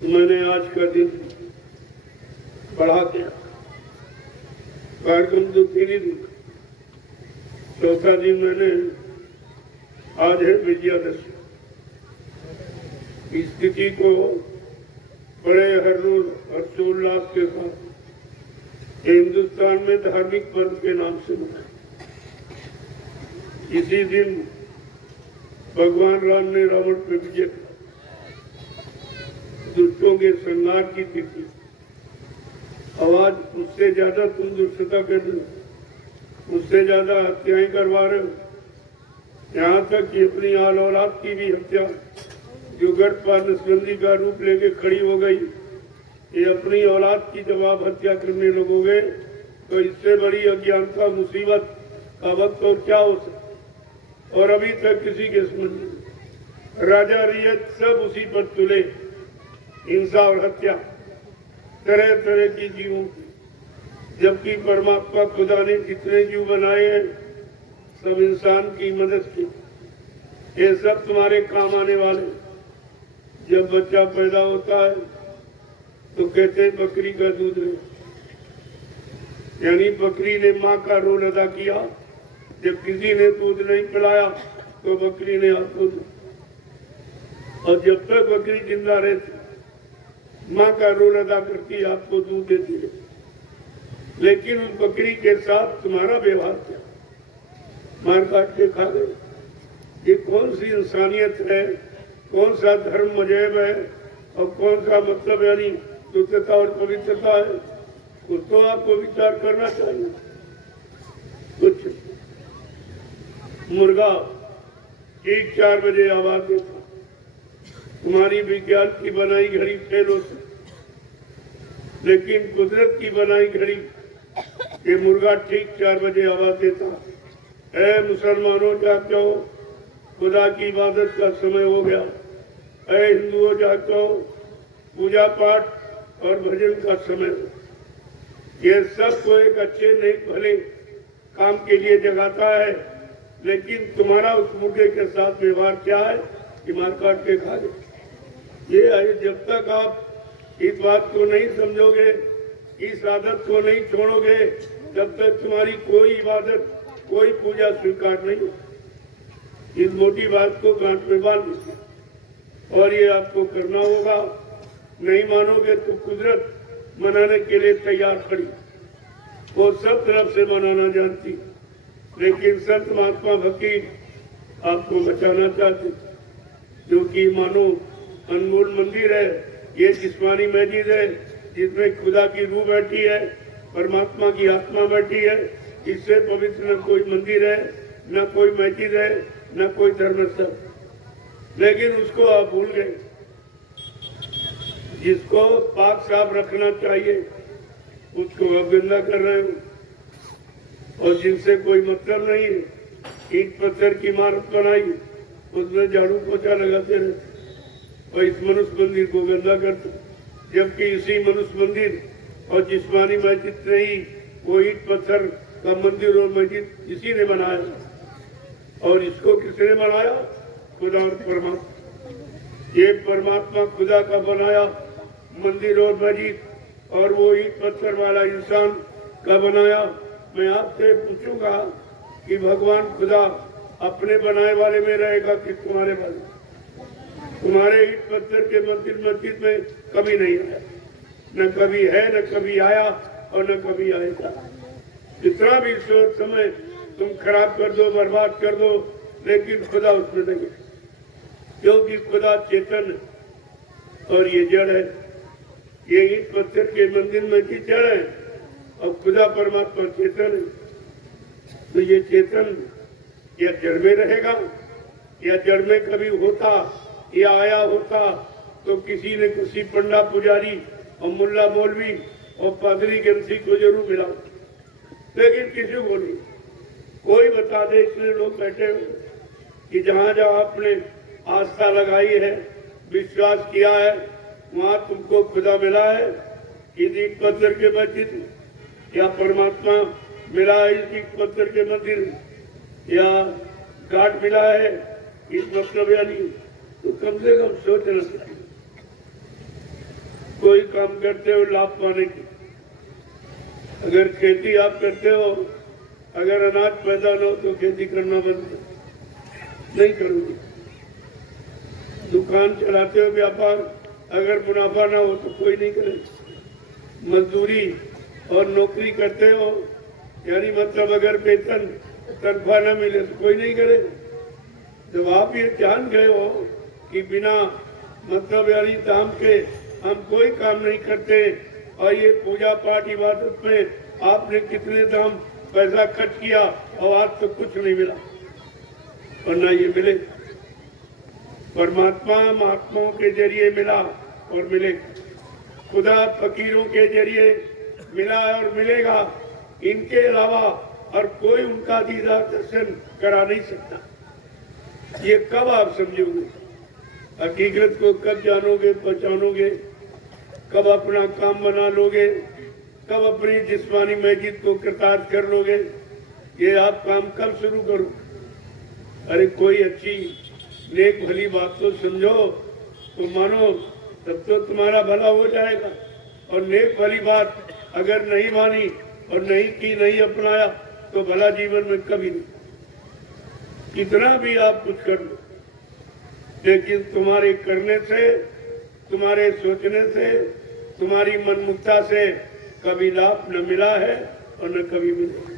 तो मैंने आज का दिन बढ़ा दिया। कार्यक्रम तो 3 ही दिन, चौथा दिन मैंने आज है विजयादशमी। इस तिथि को बड़े हर्षोल्लास के साथ हिंदुस्तान में धार्मिक पर्व के नाम से मनाया। इसी दिन भगवान राम ने रावण पर विजय किया। दुष्टों के संहार की तिथि। आवाज उससे ज्यादा तुम दुष्टता कर रहे हो, उससे ज्यादा हत्याएं करवा रहे हो। यहाँ तक कि अपनी आल औलाद की भी हत्या, जो गर्भपात नसबंदी का रूप लेके खड़ी हो गई, ये अपनी औलाद की जब आप हत्या करने लगोगे तो इससे बड़ी अज्ञानता मुसीबत का वक्त और क्या हो सकता। और अभी तक किसी के समझ में राजा रियत सब उसी पर तुले, हिंसा और हत्या तरह तरह की जीवों की, जबकि परमात्मा खुदा ने जितने जीव बनाए हैं सब इंसान की मदद की। ये सब तुम्हारे काम आने वाले। जब बच्चा पैदा होता है तो कहते हैं बकरी का दूध ले, यानी बकरी ने माँ का रोल अदा किया। जब किसी ने दूध नहीं पिलाया तो बकरी ने आपको दूध। और जब तक बकरी जिंदा रहती माँ का रोल अदा करती, आपको दूध देती है। लेकिन उस बकरी के साथ तुम्हारा व्यवहार क्या? मार काट के खा गए। ये कौन सी इंसानियत है, कौन सा धर्म मजहब है और कौन सा मतलब यानी शुद्धता और पवित्रता है? कुछ तो आपको विचार करना चाहिए। कुछ मुर्गा ठीक 4 बजे आवाज देता। तुम्हारी विज्ञान की बनाई घड़ी फेल हो सकती, लेकिन कुदरत की बनाई घड़ी ये मुर्गा ठीक 4 बजे आवाज देता। ऐ मुसलमानों जाग जाओ, खुदा की इबादत का समय हो गया। ऐ हिंदुओं जाग जाओ, पूजा पाठ और भजन का समय हो। ये सब को एक अच्छे नेक भले काम के लिए जगाता है, लेकिन तुम्हारा उस मुर्गे के साथ व्यवहार क्या है कि मार काट के खा ले। ये जब तक आप इस बात को नहीं समझोगे, इस आदत को नहीं छोड़ोगे, तब तक तुम्हारी कोई इबादत, कोई पूजा स्वीकार नहीं। इस मोटी बात को गांठ में बांध लीजिए और ये आपको करना होगा। नहीं मानोगे तो कुदरत मनाने के लिए तैयार खड़ी। वो सब तरफ से मनाना जानती, लेकिन संत महात्मा फकीर आपको बचाना चाहते, जो कि मानो अनमोल मंदिर है। ये जिस्मानी मस्जिद है जिसमें खुदा की रूह बैठी है, परमात्मा की आत्मा बैठी है। इससे पवित्र न कोई मंदिर है, न कोई मस्जिद है, न कोई धर्मस्थल। लेकिन उसको आप भूल गए। जिसको पाक साफ रखना चाहिए उसको आप गंदा कर रहे हो। और जिनसे कोई मतलब नहीं है, ईंट पत्थर की इमारत बनाई, उसमें झाड़ू पोछा लगाते रहते और इस मनुष्य मंदिर को गंदा करते। जबकि इसी मनुष्य मंदिर और जिस्मानी मस्जिद से ही वो ईंट पत्थर का मंदिर और मस्जिद इसी ने बनाया। और इसको किसने बनाया? खुदा और परमात्मा। ये परमात्मा खुदा का बनाया मंदिर और मस्जिद, और वो ईंट पत्थर वाला इंसान का बनाया। मैं आपसे पूछूंगा कि भगवान खुदा अपने बनाए वाले में रहेगा कि तुम्हारे वाले? तुम्हारे ईंट पत्थर के मंदिर मस्जिद में कभी नहीं आया, न कभी है, न कभी आया और न कभी आएगा। जितना भी समय तुम खराब कर दो, बर्बाद कर दो, लेकिन खुदा उसमें नहीं है, क्योंकि खुदा चेतन है और ये जड़ है। ये ईंट पत्थर के मंदिर में की जड़ है और खुदा परमात्मा चेतन है। तो ये चेतन या जड़ में रहेगा, या जड़ में कभी होता या आया होता तो किसी ने किसी पंडा पुजारी और मुल्ला मौलवी और पादरी गंसी को जरूर मिला, लेकिन किसी को नहीं। कोई बता दे, इसलिए लोग बैठे हुए कि जहाँ जहाँ आपने आस्था लगाई है, विश्वास किया है, वहाँ तुमको खुदा मिला है। इस ईंट पत्थर के मस्जिद या परमात्मा मिला है इस ईंट पत्थर के मंदिर, या गाठ मिला है इस मतलब यानी, तो कम से कम सोचना चाहिए। कोई काम करते हो लाभ पाने की। अगर खेती आप करते हो, अगर अनाज पैदा न हो तो खेती करना बंद नहीं करोगे। दुकान चलाते हो, व्यापार, अगर मुनाफा ना हो तो कोई नहीं करे। मजदूरी और नौकरी करते हो, यानी मतलब अगर वेतन तनख्वाह न मिले तो कोई नहीं करे। जब आप ये जान गए हो कि बिना मतलब यानी दाम के हम कोई काम नहीं करते, और ये पूजा पाठ इबादत में आपने कितने दाम पैसा खर्च किया और आज तो कुछ नहीं मिला, और ना ये मिले। परमात्मा महात्माओं के जरिए मिला और मिलेगा, खुदा फकीरों के जरिए मिला और मिलेगा। इनके अलावा और कोई उनका दीदार दर्शन करा नहीं सकता। ये कब आप समझोगे? हकीकत को कब जानोगे, पहचानोगे? कब अपना काम बना लोगे? कब अपनी जिस्मानी मस्जिद को कृतार्थ कर लोगे? ये आप काम कब शुरू करो? अरे कोई अच्छी नेक भली बात तो समझो तो मानो, तब तो तुम्हारा भला हो जाएगा। और नेक भली बात अगर नहीं मानी और नहीं की, नहीं अपनाया, तो भला जीवन में कभी नहीं। कितना भी आप कुछ कर लो, लेकिन तुम्हारे करने से, तुम्हारे सोचने से, तुम्हारी मनमुक्ता से कभी लाभ न मिला है और न कभी मिलेगा।